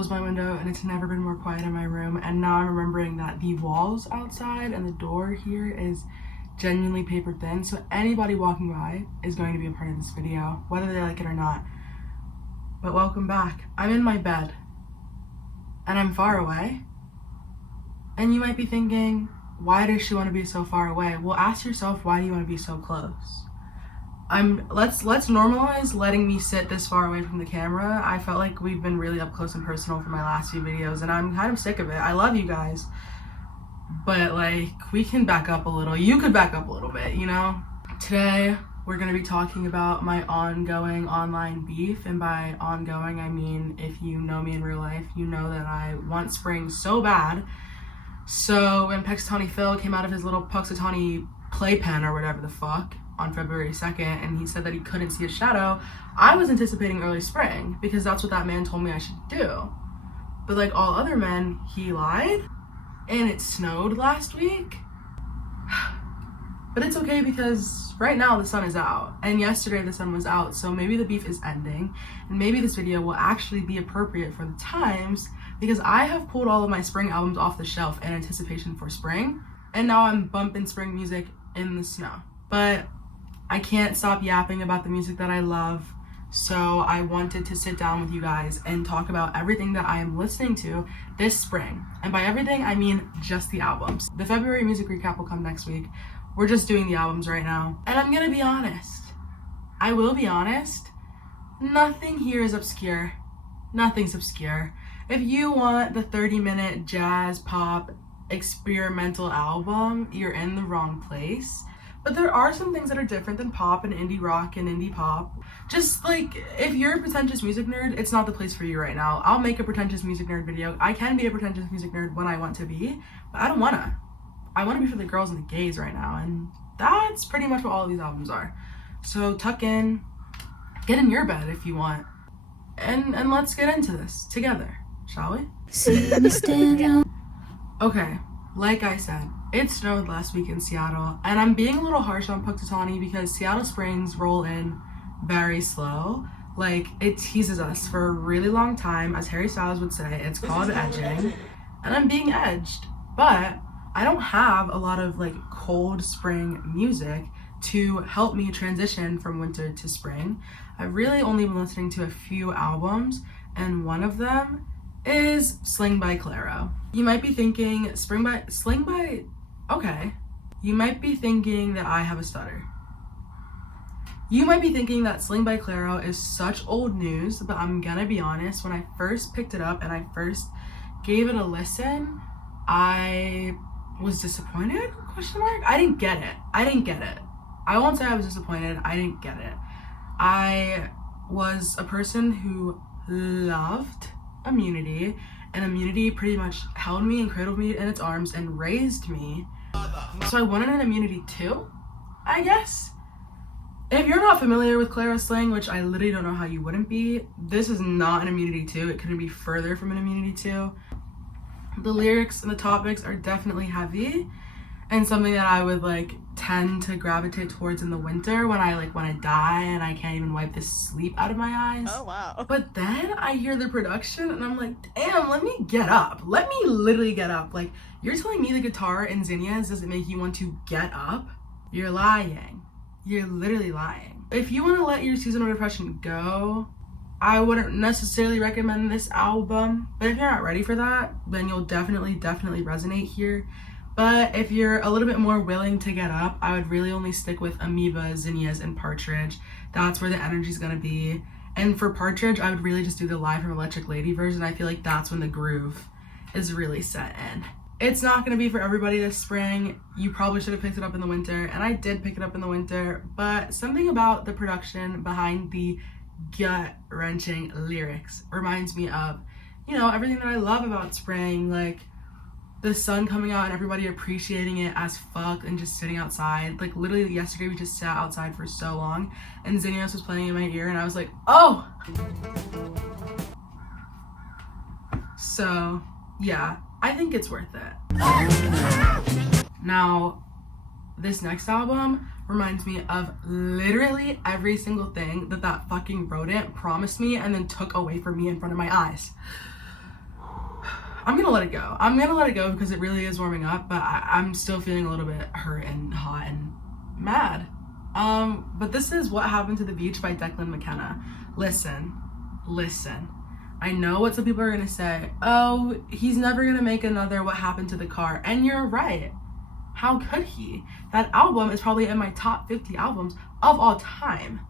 closed my window and it's never been more quiet in my room, and now I'm remembering that the walls outside and the door here is genuinely paper thin, so anybody walking by is going to be a part of this video, whether they like it or not. But welcome back. I'm in my bed and I'm far away, and you might be thinking, why does she want to be so far away? Well, ask yourself, why do you want to be so close? Let's normalize letting me sit this far away from the camera. I felt like we've been really up close and personal for my last few videos, and I'm kind of sick of it. I love you guys, but like, we can back up a little. You could back up a little bit, you know? Today, we're gonna be talking about my ongoing online beef, and by ongoing, I mean, if you know me in real life, you know that I want spring so bad. So when Punxsutawney Phil came out of his little Punxsutawney playpen or whatever the fuck on February 2nd, and he said that he couldn't see a shadow, I was anticipating early spring because that's what that man told me I should do. But like all other men, he lied, and it snowed last week. But it's okay because right now the sun is out, and yesterday the sun was out, so maybe the beef is ending, and maybe this video will actually be appropriate for the times, because I have pulled all of my spring albums off the shelf in anticipation for spring, and now I'm bumping spring music in the snow. But I can't stop yapping about the music that I love, so I wanted to sit down with you guys and talk about everything that I am listening to this spring. And by everything, I mean just the albums. The February music recap will come next week. We're just doing the albums right now. And I'm gonna be honest. I will be honest. Nothing here is obscure. Nothing's obscure. If you want the 30-minute jazz pop experimental album, you're in the wrong place. But there are some things that are different than pop and indie rock and indie pop. Just like, if you're a pretentious music nerd, it's not the place for you right now. I'll make a pretentious music nerd video. I can be a pretentious music nerd when I want to be, but I don't wanna. I wanna be for the girls and the gays right now, and that's pretty much what all of these albums are. So tuck in, get in your bed if you want, and let's get into this together, shall we? Okay, like I said, it snowed last week in Seattle, and I'm being a little harsh on Punxsutawney because Seattle springs roll in very slow. Like, it teases us for a really long time. As Harry Styles would say, it's called edging, and I'm being edged. But I don't have a lot of like cold spring music to help me transition from winter to spring. I've really only been listening to a few albums, and one of them is Sling by Claro. You might be thinking, okay. You might be thinking that I have a stutter. You might be thinking that Sling by Claro is such old news, but I'm gonna be honest, when I first picked it up and I first gave it a listen, I was disappointed, ? I didn't get it. I won't say I was disappointed, I didn't get it. I was a person who loved Immunity, and Immunity pretty much held me and cradled me in its arms and raised me. So I wanted an Immunity too, I guess. If you're not familiar with Claro slang, which I literally don't know how you wouldn't be, this is not an Immunity 2. It couldn't be further from an Immunity 2. The lyrics and the topics are definitely heavy, and something that I would like tend to gravitate towards in the winter when I die and I can't even wipe the sleep out of my eyes. Oh wow. But then I hear the production and I'm like, damn, let me get up. Let me literally get up. Like, you're telling me the guitar in Zinnias doesn't make you want to get up? You're lying. You're literally lying. If you want to let your seasonal depression go, I wouldn't necessarily recommend this album. But if you're not ready for that, then you'll definitely resonate here. But if you're a little bit more willing to get up, I would really only stick with Amoeba, Zinnias, and Partridge. That's where the energy's gonna be. And for Partridge, I would really just do the Live from Electric Lady version. I feel like that's when the groove is really set in. It's not gonna be for everybody this spring. You probably should have picked it up in the winter, and I did pick it up in the winter, but something about the production behind the gut-wrenching lyrics reminds me of, you know, everything that I love about spring, like the sun coming out and everybody appreciating it as fuck and just sitting outside. Like, literally yesterday we just sat outside for so long and Zinnias was playing in my ear and I was like, oh! So, yeah, I think it's worth it. Now, this next album reminds me of literally every single thing that fucking rodent promised me and then took away from me in front of my eyes. I'm gonna let it go. I'm gonna let it go because it really is warming up, but I'm still feeling a little bit hurt and hot and mad. But this is What Happened to the Beach by Declan McKenna. Listen. I know what some people are gonna say. Oh, he's never gonna make another What Happened to the Car. And you're right. How could he? That album is probably in my top 50 albums of all time.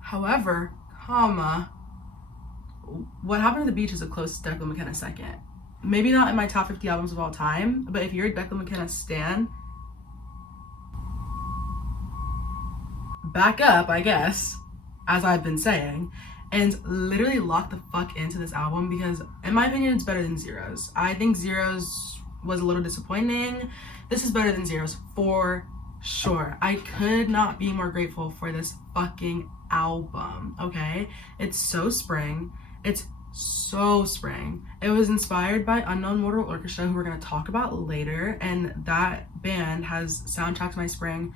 However, What Happened to the Beach is a close Declan McKenna second. Maybe not in my top 50 albums of all time, but if you're a Declan McKenna stan, back up, I guess, as I've been saying, and literally lock the fuck into this album because, in my opinion, it's better than Zeros. I think Zeros was a little disappointing. This is better than Zeros for sure. I could not be more grateful for this fucking album, okay? It's so spring. It's so spring. It was inspired by Unknown Mortal Orchestra, who we're going to talk about later, and that band has soundtracked my spring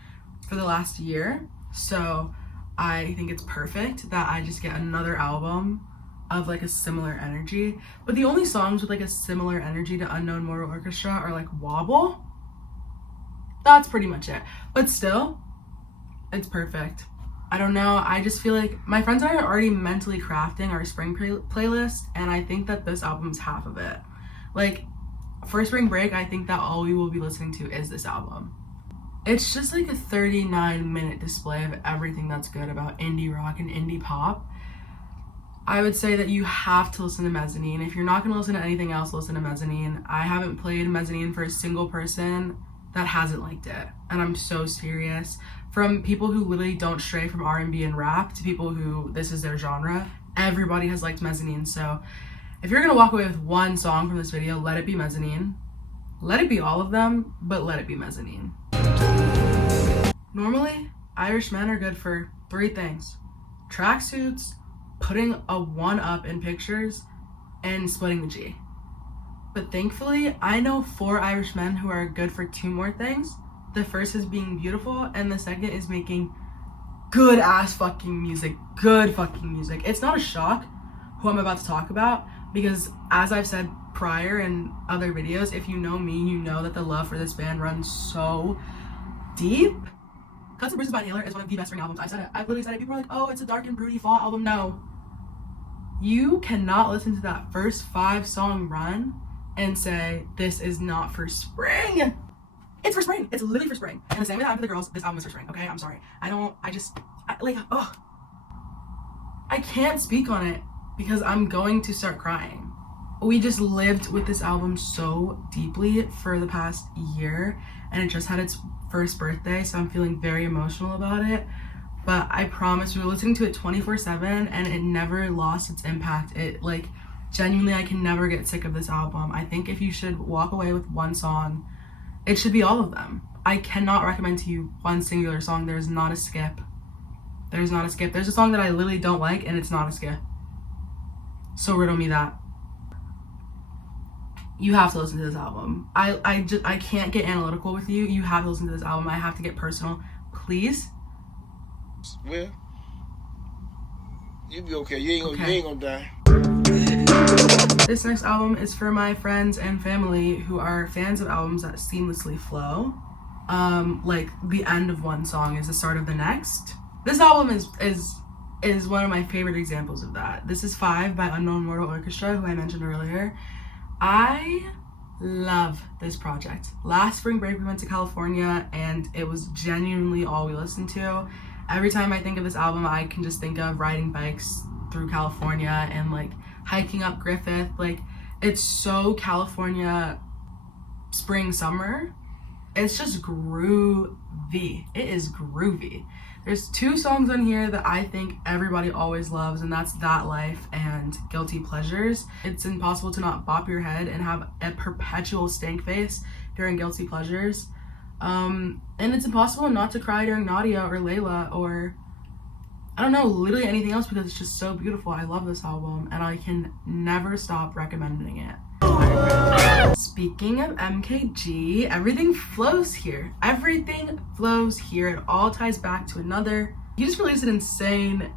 for the last year. So I think it's perfect that I just get another album of like a similar energy. But the only songs with like a similar energy to Unknown Mortal Orchestra are like Wobble. That's pretty much it. But still, it's perfect. I don't know, I just feel like my friends and I are already mentally crafting our spring playlist, and I think that this album's half of it. Like, for spring break, I think that all we will be listening to is this album. It's just like a 39-minute display of everything that's good about indie rock and indie pop. I would say that you have to listen to Mezzanine. If you're not going to listen to anything else, listen to Mezzanine. I haven't played Mezzanine for a single person that hasn't liked it, and I'm so serious. From people who literally don't stray from R&B and rap to people who this is their genre, everybody has liked Mezzanine. So if you're gonna walk away with one song from this video, let it be Mezzanine. Let it be all of them, but let it be Mezzanine. Normally, Irish men are good for 3 things: tracksuits, putting a 1-up in pictures, and splitting the G. But thankfully, I know 4 Irish men who are good for 2 more things. The first is being beautiful, and the second is making good ass fucking music. Good fucking music. It's not a shock who I'm about to talk about, because as I've said prior in other videos, if you know me, you know that the love for this band runs so deep. Cuts and Bruises by Naylor is one of the best spring albums. I said it. I've literally said it. People are like, oh, it's a dark and broody fall album. No. You cannot listen to that first 5-song run and say, this is not for spring. It's for spring. It's literally for spring. And the same way that I'm for the girls, this album is for spring, okay? I'm sorry. I can't speak on it because I'm going to start crying. We just lived with this album so deeply for the past year, and it just had its first birthday, so I'm feeling very emotional about it. But I promise, we were listening to it 24/7, and it never lost its impact. It, like, genuinely, I can never get sick of this album. I think if you should walk away with one song, it should be all of them. I cannot recommend to you one singular song. There's not a skip. There's not a skip. There's a song that I literally don't like, and it's not a skip. So riddle me that. You have to listen to this album. I can't get analytical with you. You have to listen to this album. I have to get personal. Please. Well, you'll be okay. You ain't gonna die. This next album is for my friends and family who are fans of albums that seamlessly flow. Like the end of one song is the start of the next. This album is one of my favorite examples of that. This is 5 by Unknown Mortal Orchestra, who I mentioned earlier. I love this project. Last spring break we went to California, and it was genuinely all we listened to. Every time I think of this album, I can just think of riding bikes through California and like hiking up Griffith. Like, it's so California spring summer. It's just groovy. It is groovy. There's 2 songs on here that I think everybody always loves, and that's That Life and Guilty Pleasures. It's impossible to not bop your head and have a perpetual stank face during Guilty Pleasures. And it's impossible not to cry during Nadia or Layla or, I don't know, literally anything else, because it's just so beautiful. I love this album, and I can never stop recommending it. Speaking of MKG, everything flows here. Everything flows here. It all ties back to another. He just released an insane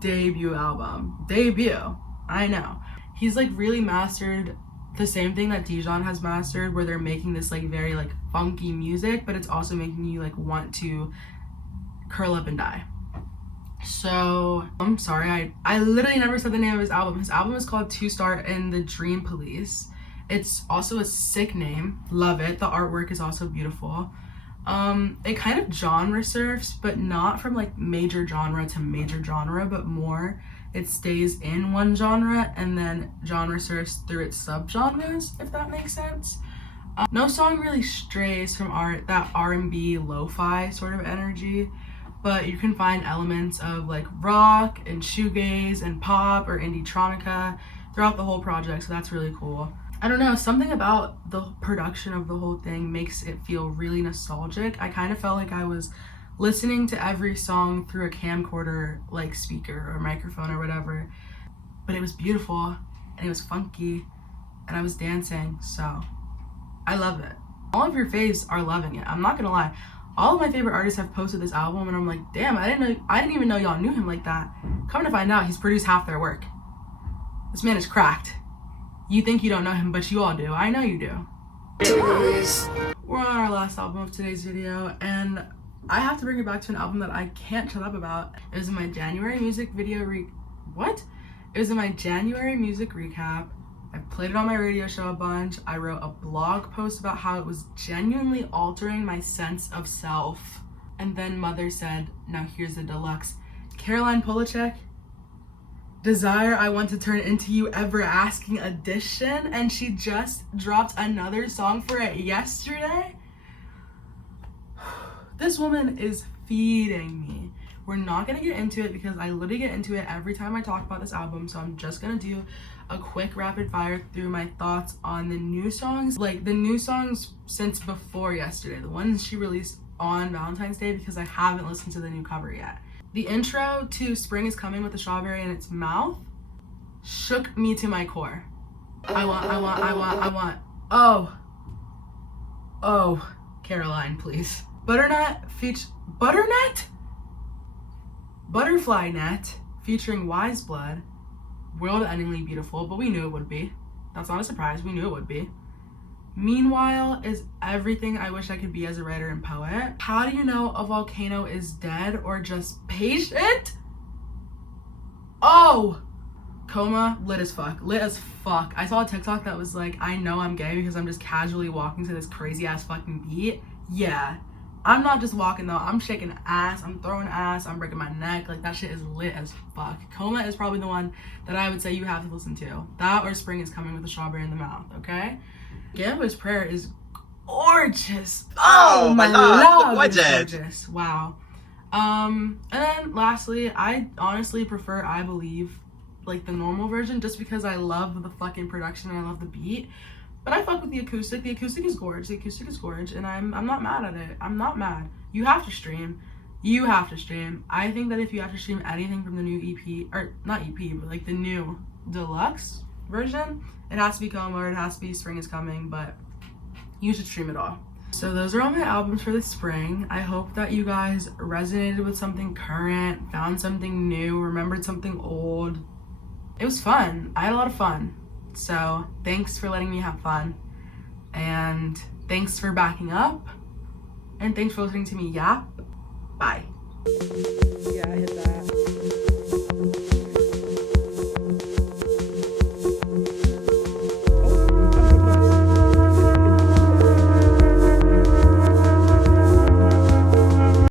debut album. Debut. I know. He's like really mastered the same thing that Dijon has mastered, where they're making this like very like funky music, but it's also making you like want to curl up and die. So I'm sorry, I literally never said the name of his album. His album is called 2 Star and the Dream Police. It's also a sick name. Love it. The artwork is also beautiful. It kind of genre surfs, but not from like major genre to major genre, but more it stays in one genre and then genre surfs through its subgenres, if that makes sense. No song really strays from that R&B lo-fi sort of energy, but you can find elements of like rock and shoegaze and pop or indie-tronica throughout the whole project, so that's really cool. I don't know, something about the production of the whole thing makes it feel really nostalgic. I kind of felt like I was listening to every song through a camcorder like speaker or microphone or whatever, but it was beautiful and it was funky and I was dancing, so I love it. All of your faves are loving it. I'm not gonna lie, all of my favorite artists have posted this album and I'm like, damn, I didn't even know y'all knew him like that. Come to find out, he's produced half their work. This man is cracked. You think you don't know him, but you all do. I know you do. We're on our last album of today's video, and I have to bring it back to an album that I can't shut up about. It was in my January music video It was in my January music recap. I played it on my radio show a bunch. I wrote a blog post about how it was genuinely altering my sense of self. And then Mother said, now here's the deluxe. Caroline Polacheck, Desire I Want to Turn Into You Ever Asking edition, and she just dropped another song for it yesterday. This woman is feeding me. We're not gonna get into it because I literally get into it every time I talk about this album, so I'm just gonna do a quick rapid fire through my thoughts on the new songs, like the new songs since before yesterday, the ones she released on Valentine's Day, because I haven't listened to the new cover yet. The intro to Spring Is Coming with the Strawberry in Its Mouth shook me to my core. I want. Oh, Caroline, please. Butterfly Net featuring Wise Blood. World-endingly beautiful, but we knew it would be. That's not a surprise, we knew it would be. Meanwhile is everything I wish I could be as a writer and poet. How do you know a volcano is dead or just patient? Oh! Coma, lit as fuck. I saw a TikTok that was like, I know I'm gay because I'm just casually walking to this crazy ass fucking beat. Yeah. I'm not just walking though, I'm shaking ass, I'm throwing ass, I'm breaking my neck. Like, that shit is lit as fuck. Coma is probably the one that I would say you have to listen to. That or Spring Is Coming with the Strawberry in the Mouth, okay? Gambo's Prayer is gorgeous. Oh my lord, gorgeous. Wow. And then lastly, I honestly prefer I Believe, like the normal version, just because I love the fucking production and I love the beat. But I fuck with the acoustic. The acoustic is gorgeous. And I'm not mad at it. I'm not mad. You have to stream. I think that if you have to stream anything from the new EP, or not EP, but like the new deluxe version, it has to be Coma or it has to be Spring Is Coming, but you should stream it all. So those are all my albums for the spring. I hope that you guys resonated with something current, found something new, remembered something old. It was fun. I had a lot of fun. So thanks for letting me have fun. And thanks for backing up. And thanks for listening to me yap.